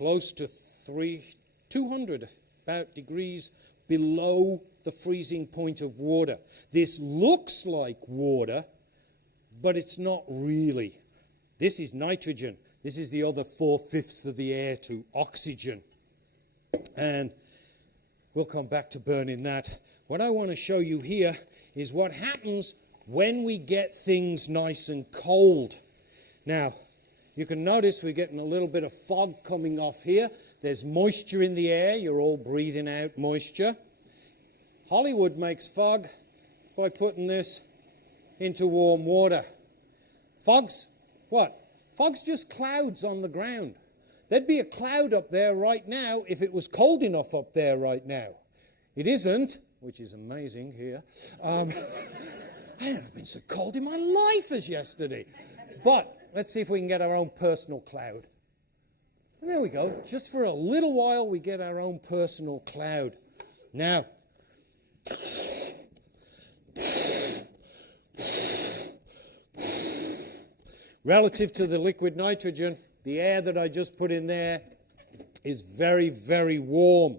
close to 200 about degrees below the freezing point of water. This looks like water, but it's not really. This is nitrogen. This is the other 4/5 of the air to oxygen. And we'll come back to burning that. What I want to show you here is what happens when we get things nice and cold. Now, you can notice we're getting a little bit of fog coming off here. There's moisture in the air. You're all breathing out moisture. Hollywood makes fog by putting this into warm water. Fog's what? Fog's just clouds on the ground. There'd be a cloud up there right now if it was cold enough up there right now. It isn't, which is amazing here. I've never been so cold in my life as yesterday. But let's see if we can get our own personal cloud. And there we go. Just for a little while, we get our own personal cloud. Now, relative to the liquid nitrogen, the air that I just put in there is very, very warm.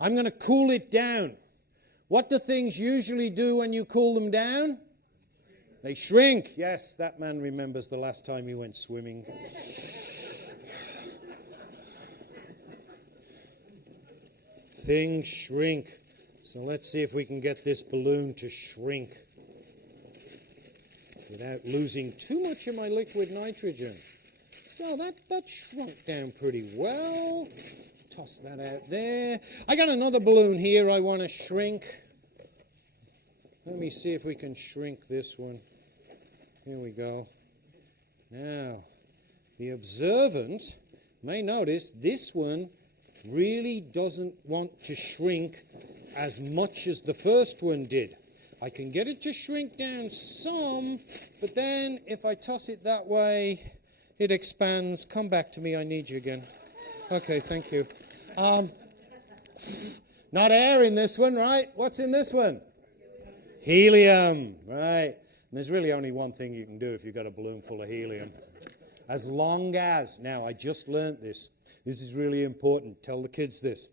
I'm going to cool it down. What do things usually do when you cool them down? They shrink. Yes, that man remembers the last time he went swimming. Things shrink. So let's see if we can get this balloon to shrink without losing too much of my liquid nitrogen. So that shrunk down pretty well. Toss that out there. I got another balloon here I want to shrink. Let me see if we can shrink this one. Here we go. Now, the observant may notice this one really doesn't want to shrink as much as the first one did. I can get it to shrink down some, but then if I toss it that way, it expands. Come back to me, I need you again. Okay, thank you. Not air in this one, right? What's in this one? Helium, right. And there's really only one thing you can do if you've got a balloon full of helium. As long as, now I just learned this. This is really important. Tell the kids this.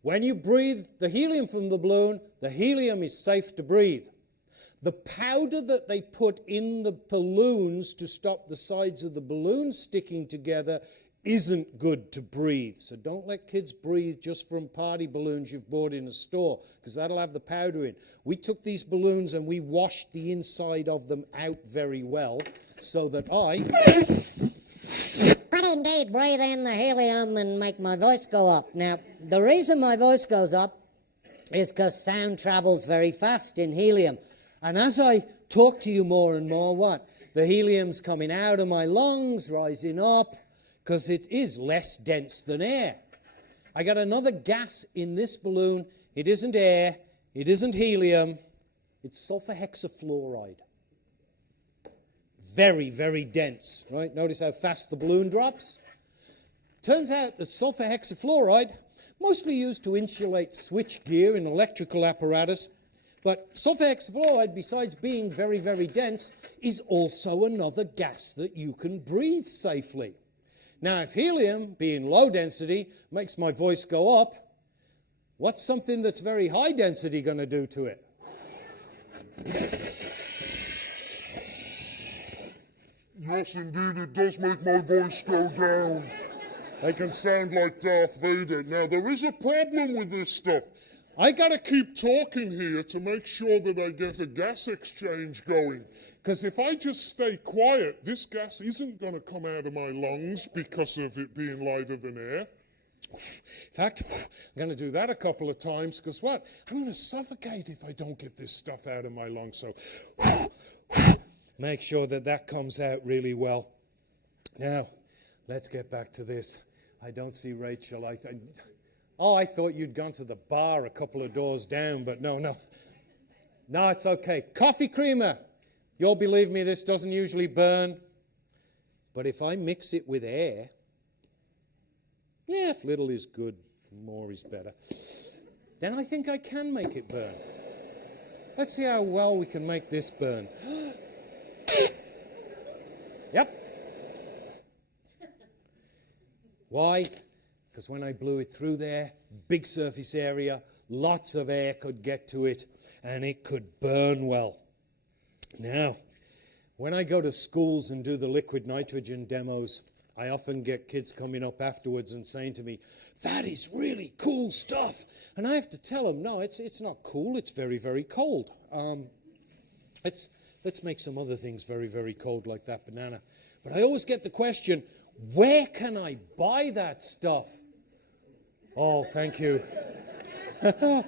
When you breathe the helium from the balloon, the helium is safe to breathe. The powder that they put in the balloons to stop the sides of the balloon sticking together isn't good to breathe. So don't let kids breathe just from party balloons you've bought in a store, because that'll have the powder in. We took these balloons and we washed the inside of them out very well so that I could indeed breathe in the helium and make my voice go up. Now, the reason my voice goes up is because sound travels very fast in helium. And as I talk to you more and more, what? The helium's coming out of my lungs, rising up, because it is less dense than air. I got another gas in this balloon. It isn't air. It isn't helium. It's sulfur hexafluoride. Very, very dense, right? Notice how fast the balloon drops. Turns out the sulfur hexafluoride, mostly used to insulate switch gear in electrical apparatus, but sulfur hexafluoride, besides being very, very dense, is also another gas that you can breathe safely. Now, if helium, being low density, makes my voice go up, what's something that's very high density going to do to it? Yes, indeed, it does make my voice go down. I can sound like Darth Vader. Now, there is a problem with this stuff. I gotta keep talking here to make sure that I get a gas exchange going. Because if I just stay quiet, this gas isn't gonna come out of my lungs because of it being lighter than air. In fact, I'm gonna do that a couple of times, because what? I'm gonna suffocate if I don't get this stuff out of my lungs. So, make sure that that comes out really well. Now, let's get back to this. I don't see Rachel. I thought you'd gone to the bar a couple of doors down, but no. No, it's okay. Coffee creamer. You'll believe me, this doesn't usually burn. But if I mix it with air, yeah, if little is good, more is better, then I think I can make it burn. Let's see how well we can make this burn. Yep. Why? Because when I blew it through there, big surface area, lots of air could get to it, and it could burn well. Now, when I go to schools and do the liquid nitrogen demos, I often get kids coming up afterwards and saying to me, "That is really cool stuff." And I have to tell them, no, it's not cool, it's very, very cold. Let's make some other things very, very cold like that banana. But I always get the question, where can I buy that stuff? Oh, thank you. And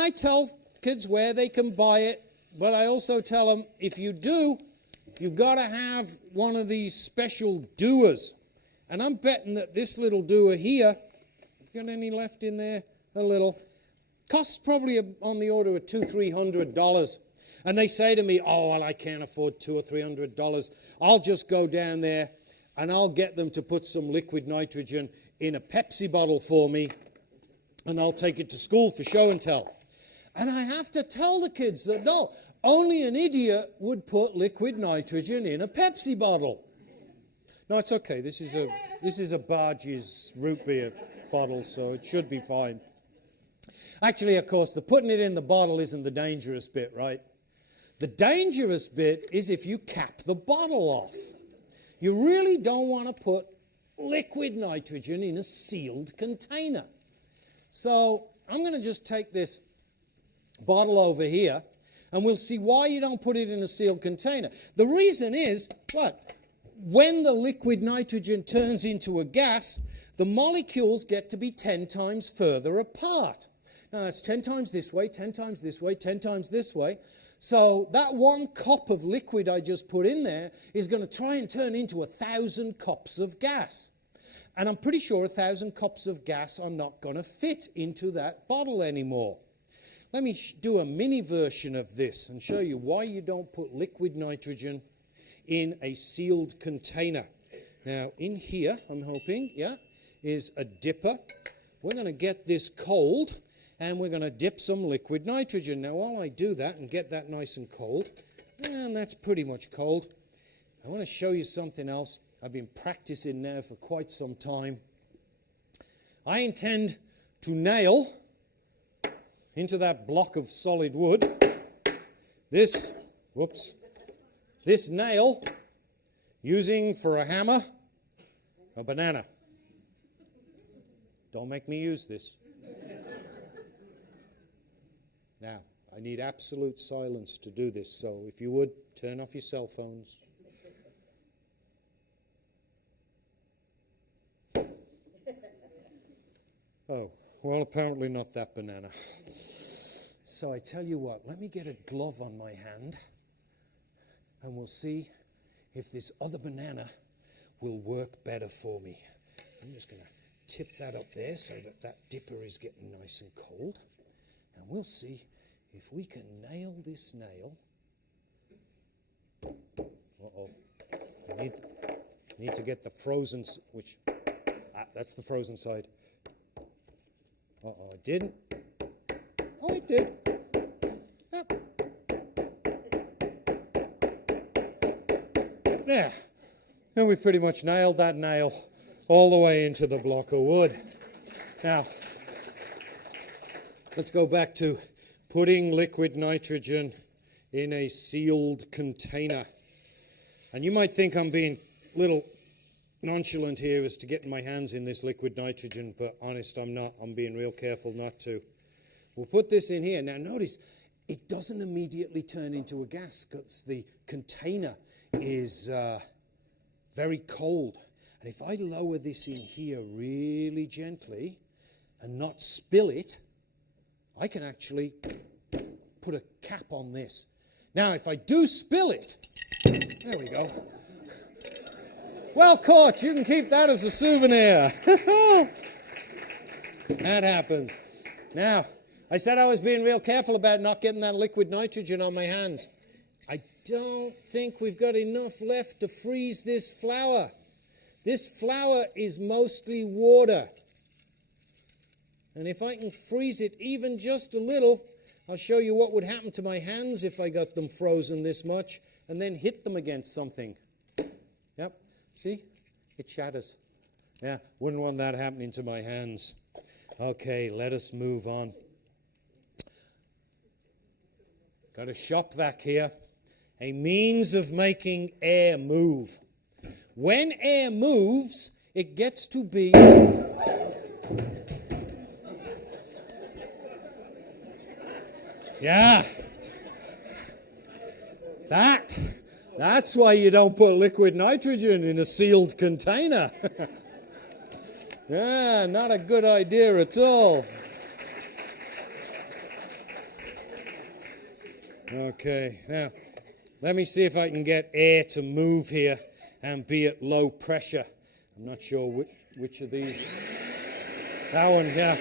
I tell kids where they can buy it, but I also tell them, if you do, you've got to have one of these special doers. And I'm betting that this little doer here, got any left in there? A little. Costs probably on the order of $200-300. And they say to me, "Oh, well, I can't afford $200 or $300. I'll just go down there and I'll get them to put some liquid nitrogen in a Pepsi bottle for me, and I'll take it to school for show and tell." And I have to tell the kids that no, only an idiot would put liquid nitrogen in a Pepsi bottle. No, it's okay. This is a Barge's root beer bottle, so it should be fine. Actually, of course, the putting it in the bottle isn't the dangerous bit, right? The dangerous bit is if you cap the bottle off. You really don't want to put liquid nitrogen in a sealed container. So I'm going to just take this bottle over here, and we'll see why you don't put it in a sealed container. The reason is, what? When the liquid nitrogen turns into a gas, the molecules get to be 10 times further apart. Now, that's 10 times this way, 10 times this way, 10 times this way. So that 1 cup of liquid I just put in there is going to try and turn into 1,000 cups of gas. And I'm pretty sure 1,000 cups of gas are not going to fit into that bottle anymore. Let me do a mini version of this and show you why you don't put liquid nitrogen in a sealed container. Now, in here, I'm hoping, is a dipper. We're going to get this cold, and we're going to dip some liquid nitrogen. Now, while I do that and get that nice and cold, and that's pretty much cold, I want to show you something else. I've been practicing now for quite some time. I intend to nail into that block of solid wood this nail using for a hammer a banana. Don't make me use this. Now, I need absolute silence to do this, so if you would, turn off your cell phones. Oh, well, apparently not that banana. So I tell you what, let me get a glove on my hand, and we'll see if this other banana will work better for me. I'm just going to tip that up there so that that dipper is getting nice and cold. And we'll see if we can nail this nail. Uh-oh. I need to get the frozen, that's the frozen side. Uh-oh, it didn't. Oh, it did. Yep. There. And we've pretty much nailed that nail all the way into the block of wood. Now, let's go back to putting liquid nitrogen in a sealed container. And you might think I'm being a little nonchalant here as to getting my hands in this liquid nitrogen, but honest, I'm not. I'm being real careful not to. We'll put this in here. Now notice, it doesn't immediately turn into a gas because the container is very cold. And if I lower this in here really gently and not spill it, I can actually put a cap on this. Now, if I do spill it, there we go. Well caught. You can keep that as a souvenir. That happens. Now, I said I was being real careful about not getting that liquid nitrogen on my hands. I don't think we've got enough left to freeze this flour. This flour is mostly water. And if I can freeze it even just a little, I'll show you what would happen to my hands if I got them frozen this much and then hit them against something. Yep, see? It shatters. Yeah, wouldn't want that happening to my hands. Okay, let us move on. Got a shop vac here. A means of making air move. When air moves, it gets to be... Yeah. That's why you don't put liquid nitrogen in a sealed container. Yeah, not a good idea at all. Okay, now, let me see if I can get air to move here and be at low pressure. I'm not sure which of these. That one, yeah.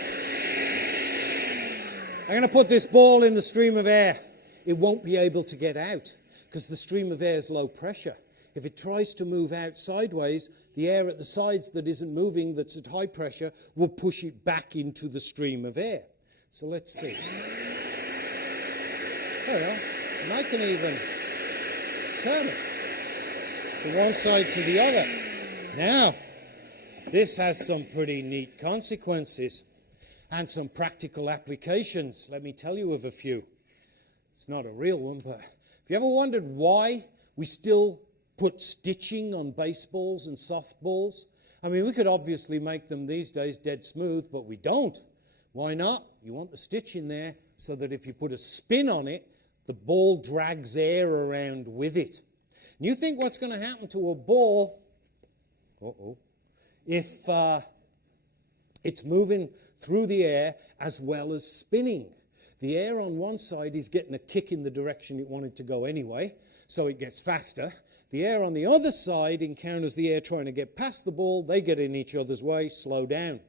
I'm going to put this ball in the stream of air. It won't be able to get out because the stream of air is low pressure. If it tries to move out sideways, the air at the sides that isn't moving, that's at high pressure, will push it back into the stream of air. So let's see. There we are. And I can even turn it from one side to the other. Now, this has some pretty neat consequences and some practical applications. Let me tell you of a few. It's not a real one, but have you ever wondered why we still put stitching on baseballs and softballs? I mean, we could obviously make them these days dead smooth, but we don't. Why not? You want the stitch in there so that if you put a spin on it, the ball drags air around with it. And you think what's going to happen to a ball if it's moving through the air as well as spinning? The air on one side is getting a kick in the direction it wanted to go anyway, so it gets faster. The air on the other side encounters the air trying to get past the ball. They get in each other's way, slow down.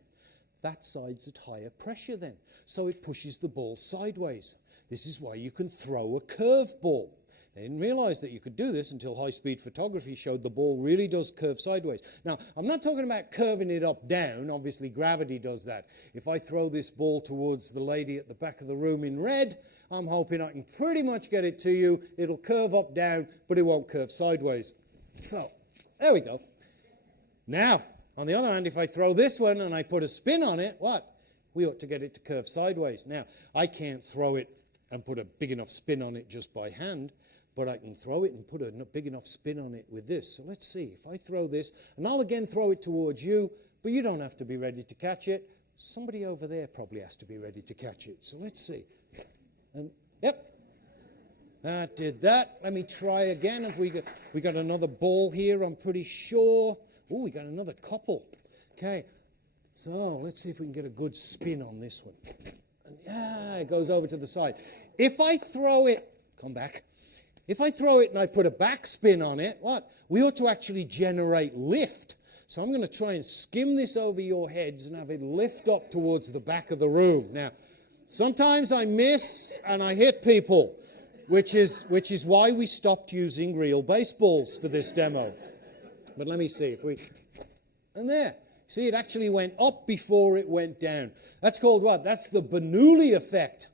That side's at higher pressure then, so it pushes the ball sideways. This is why you can throw a curveball. They didn't realize that you could do this until high-speed photography showed the ball really does curve sideways. Now, I'm not talking about curving it up down. Obviously, gravity does that. If I throw this ball towards the lady at the back of the room in red, I'm hoping I can pretty much get it to you. It'll curve up down, but it won't curve sideways. So, there we go. Now, on the other hand, if I throw this one and I put a spin on it, what? We ought to get it to curve sideways. Now, I can't throw it and put a big enough spin on it just by hand, but I can throw it and put a big enough spin on it with this. So let's see. If I throw this, and I'll again throw it towards you, but you don't have to be ready to catch it. Somebody over there probably has to be ready to catch it. So let's see. And yep, that did that. Let me try again. Have we got another ball here? I'm pretty sure. Oh, we got another couple. Okay. So let's see if we can get a good spin on this one. And yeah, it goes over to the side. If I throw it, come back. If I throw it and I put a backspin on it, what? We ought to actually generate lift. So I'm going to try and skim this over your heads and have it lift up towards the back of the room. Now, sometimes I miss and I hit people, which is why we stopped using real baseballs for this demo. But let me see if we... And there. See, it actually went up before it went down. That's called what? That's the Bernoulli effect.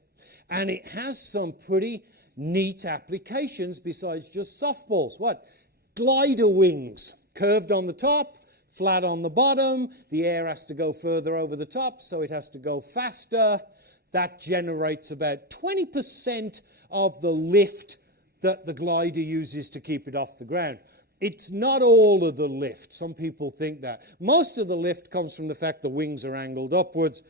And it has some pretty neat applications besides just softballs. What? Glider wings. Curved on the top, flat on the bottom. The air has to go further over the top, so it has to go faster. That generates about 20% of the lift that the glider uses to keep it off the ground. It's not all of the lift. Some people think that. Most of the lift comes from the fact the wings are angled upwards.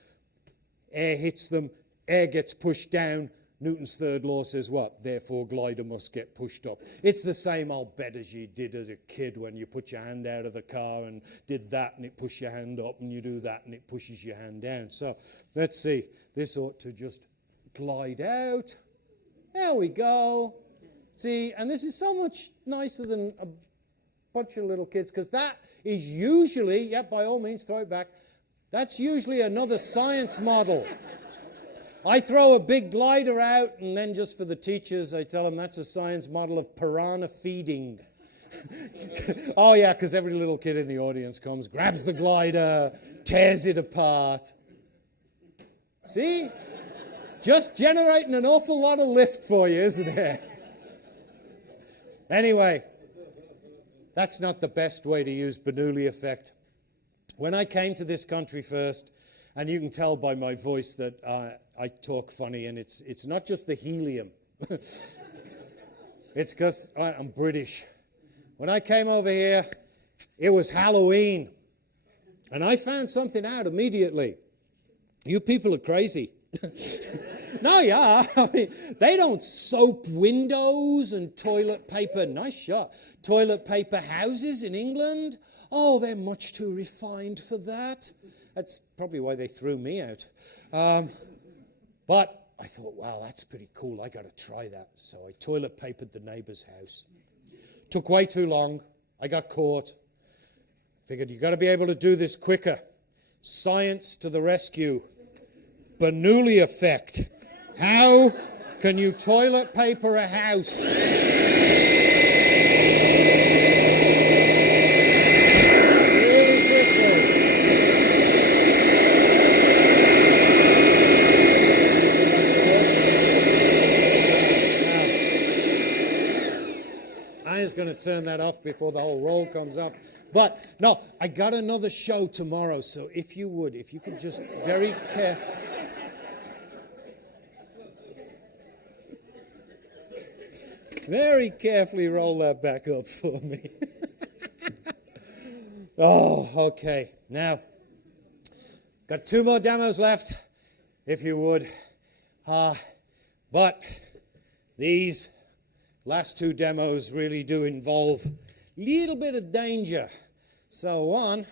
Air hits them. Air gets pushed down. Newton's third law says what? Therefore, glider must get pushed up. It's the same, I'll bet, as you did as a kid when you put your hand out of the car and did that and it pushed your hand up, and you do that and it pushes your hand down. So let's see. This ought to just glide out. There we go. See, and this is so much nicer than a bunch of little kids, because that is usually, yeah, by all means, throw it back. That's usually another science model. I throw a big glider out, and then just for the teachers, I tell them that's a science model of piranha feeding. Oh, yeah, because every little kid in the audience comes, grabs the glider, tears it apart. See? Just generating an awful lot of lift for you, isn't it? Anyway, that's not the best way to use Bernoulli effect. When I came to this country first, and you can tell by my voice that I talk funny, and it's not just the helium. It's because I'm British. When I came over here, it was Halloween. And I found something out immediately. You people are crazy. No, yeah. I mean, they don't soap windows and toilet paper. Nice shot. Toilet paper houses in England. Oh, they're much too refined for that. That's probably why they threw me out. But I thought, wow, that's pretty cool. I got to try that. So I toilet papered the neighbor's house. Took way too long. I got caught. Figured you got to be able to do this quicker. Science to the rescue. Bernoulli effect. How can you toilet paper a house? Really quickly. I was going to turn that off before the whole roll comes up. But no, I got another show tomorrow, so if you could just very carefully roll that back up for me. Oh, okay. Now, got 2 more demos left, if you would. But these last 2 demos really do involve a little bit of danger. So one,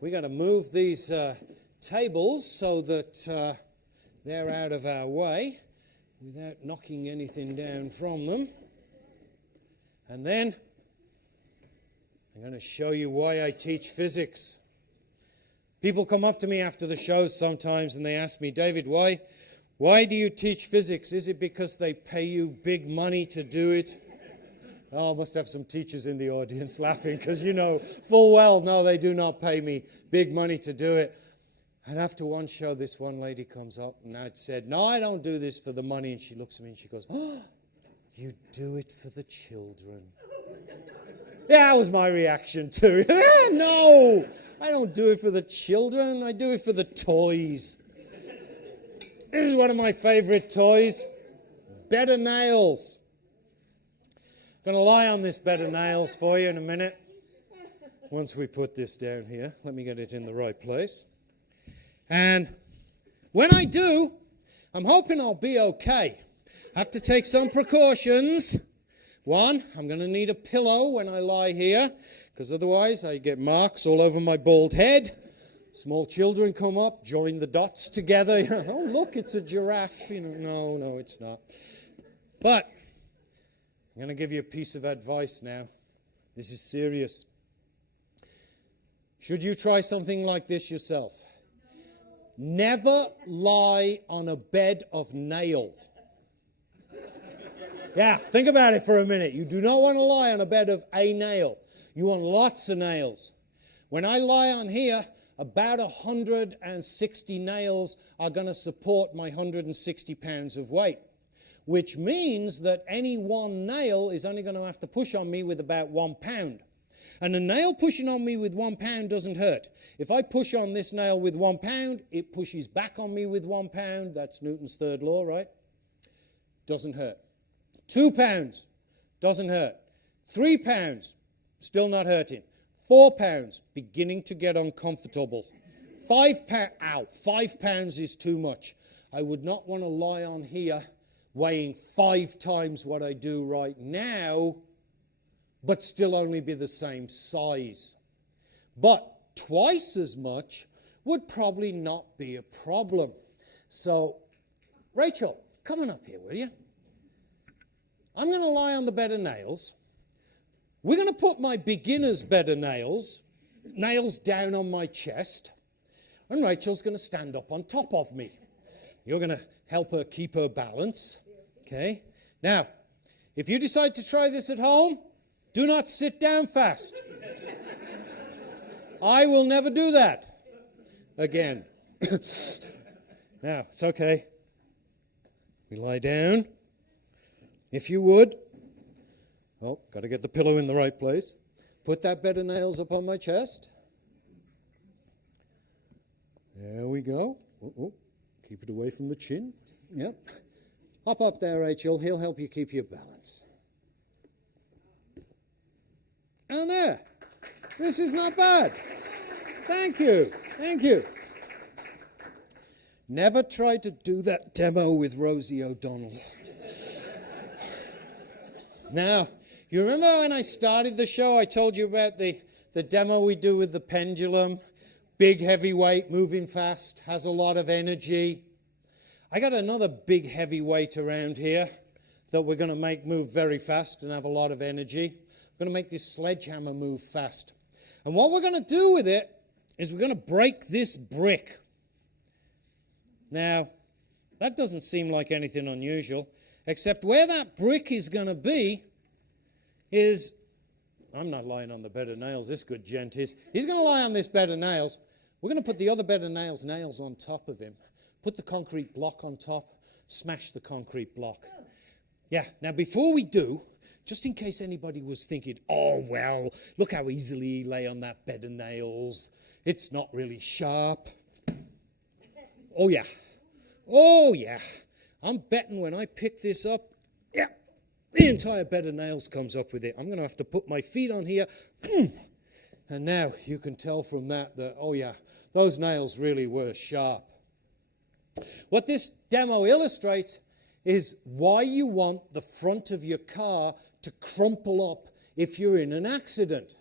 we got to move these tables so that they're out of our way without knocking anything down from them. And then I'm going to show you why I teach physics. People come up to me after the shows sometimes and they ask me, David, why do you teach physics? Is it because they pay you big money to do it? Oh, I must have some teachers in the audience laughing because you know full well, no, they do not pay me big money to do it. And after one show, this one lady comes up and I'd said, no, I don't do this for the money. And she looks at me and she goes, oh, you do it for the children. Yeah, that was my reaction too. No, I don't do it for the children. I do it for the toys. This is one of my favorite toys. Bed of nails. I'm going to lie on this bed of nails for you in a minute. Once we put this down here, let me get it in the right place. And when I do, I'm hoping I'll be okay. I have to take some precautions. One, I'm going to need a pillow when I lie here, because otherwise I get marks all over my bald head. Small children come up, join the dots together. Oh, look, it's a giraffe. No, it's not. But I'm going to give you a piece of advice now. This is serious. Should you try something like this yourself? Never lie on a bed of nail. Yeah, think about it for a minute. You do not want to lie on a bed of a nail. You want lots of nails. When I lie on here, about 160 nails are going to support my 160 pounds of weight, which means that any one nail is only going to have to push on me with about 1 pound. And a nail pushing on me with 1 pound doesn't hurt. If I push on this nail with 1 pound, it pushes back on me with 1 pound. That's Newton's third law, right? Doesn't hurt. 2 pounds, doesn't hurt. 3 pounds, still not hurting. 4 pounds, beginning to get uncomfortable. 5 pounds is too much. I would not want to lie on here weighing 5 times what I do right now, but still only be the same size. But twice as much would probably not be a problem. So, Rachel, come on up here, will you? I'm going to lie on the bed of nails. We're going to put my beginner's bed of nails down on my chest, and Rachel's going to stand up on top of me. You're going to help her keep her balance. Okay? Now, if you decide to try this at home, do not sit down fast. I will never do that again. Now, it's okay. We lie down. If you would. Oh, got to get the pillow in the right place. Put that bed of nails up on my chest. go. Oh, keep it away from the chin. Yep. Hop up there, Rachel. He'll help you keep your balance. And there. This is not bad. Thank you. Thank you. Never try to do that demo with Rosie O'Donnell. Now, you remember when I started the show, I told you about the demo we do with the pendulum? Big, heavy weight, moving fast, has a lot of energy. I got another big, heavy weight around here that we're going to make move very fast and have a lot of energy. We're going to make this sledgehammer move fast. And what we're going to do with it is we're going to break this brick. Now, that doesn't seem like anything unusual, except where that brick is going to be is, I'm not lying on the bed of nails, this good gent is. He's going to lie on this bed of nails. We're going to put the other bed of nails on top of him. Put the concrete block on top, smash the concrete block. Yeah, now before we do, just in case anybody was thinking, oh, well, look how easily he lay on that bed of nails. It's not really sharp. Oh, yeah. Oh, yeah. I'm betting when I pick this up, yeah, the entire bed of nails comes up with it. I'm going to have to put my feet on here. And now you can tell from that, oh, yeah, those nails really were sharp. What this demo illustrates is why you want the front of your car to crumple up if you're in an accident.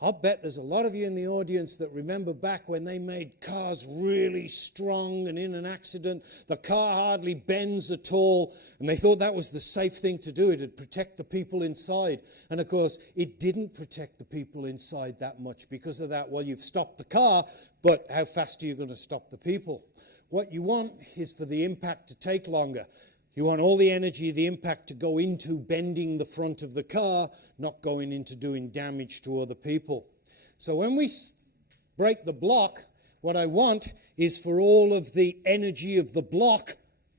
I'll bet there's a lot of you in the audience that remember back when they made cars really strong, and in an accident, the car hardly bends at all, and they thought that was the safe thing to do. It'd protect the people inside. And of course, it didn't protect the people inside that much. Because of that, well, you've stopped the car, but how fast are you going to stop the people? What you want is for the impact to take longer. You want all the energy, the impact to go into bending the front of the car, not going into doing damage to other people. So when we break the block, what I want is for all of the energy of the block,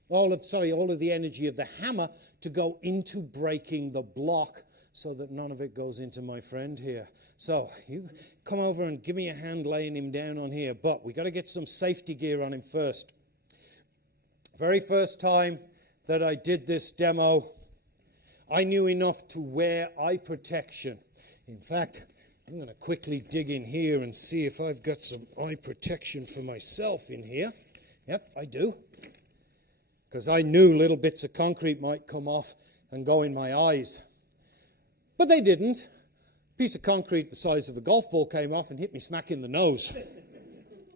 all of the energy of the hammer to go into breaking the block so that none of it goes into my friend here. So you come over and give me a hand laying him down on here, but we got to get some safety gear on him first. Very first time that I did this demo, I knew enough to wear eye protection. In fact, I'm going to quickly dig in here and see if I've got some eye protection for myself in here. Yep, I do. Because I knew little bits of concrete might come off and go in my eyes. But they didn't. A piece of concrete the size of a golf ball came off and hit me smack in the nose.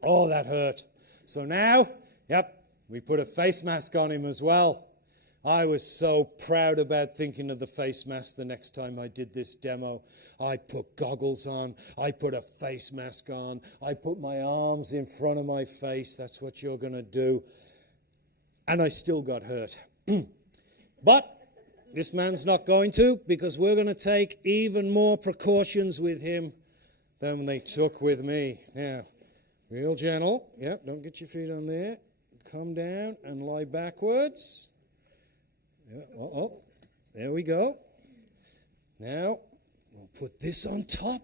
Oh, that hurt. So now, yep, we put a face mask on him as well. I was so proud about thinking of the face mask the next time I did this demo. I put goggles on, I put a face mask on, I put my arms in front of my face. That's what you're going to do. And I still got hurt. But this man's not going to, because we're going to take even more precautions with him than they took with me. Now, real gentle. Yep, don't get your feet on there. Come down and lie backwards. Yeah, there we go. Now, we'll put this on top.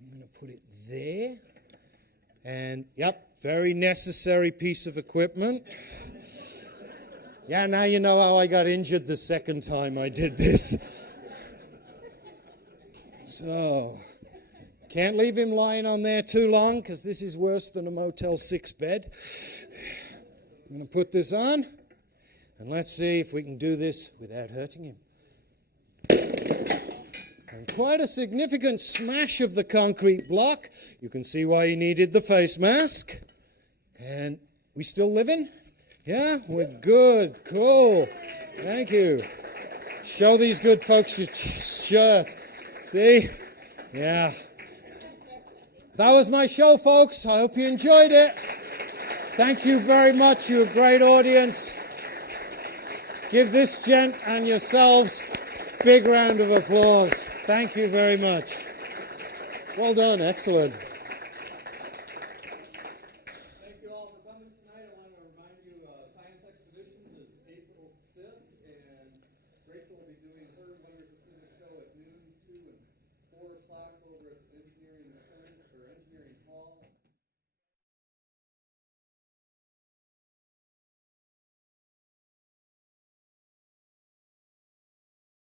I'm going to put it there. And, yep, very necessary piece of equipment. Yeah, now you know how I got injured the second time I did this. So, can't leave him lying on there too long, because this is worse than a Motel 6 bed. I'm going to put this on. And let's see if we can do this without hurting him. And quite a significant smash of the concrete block. You can see why he needed the face mask. And we still living? Yeah, we're good. Cool. Thank you. Show these good folks your shirt. See? Yeah. That was my show, folks. I hope you enjoyed it. Thank you very much. You're a great audience. Give this gent and yourselves a big round of applause. Thank you very much. Well done. Excellent.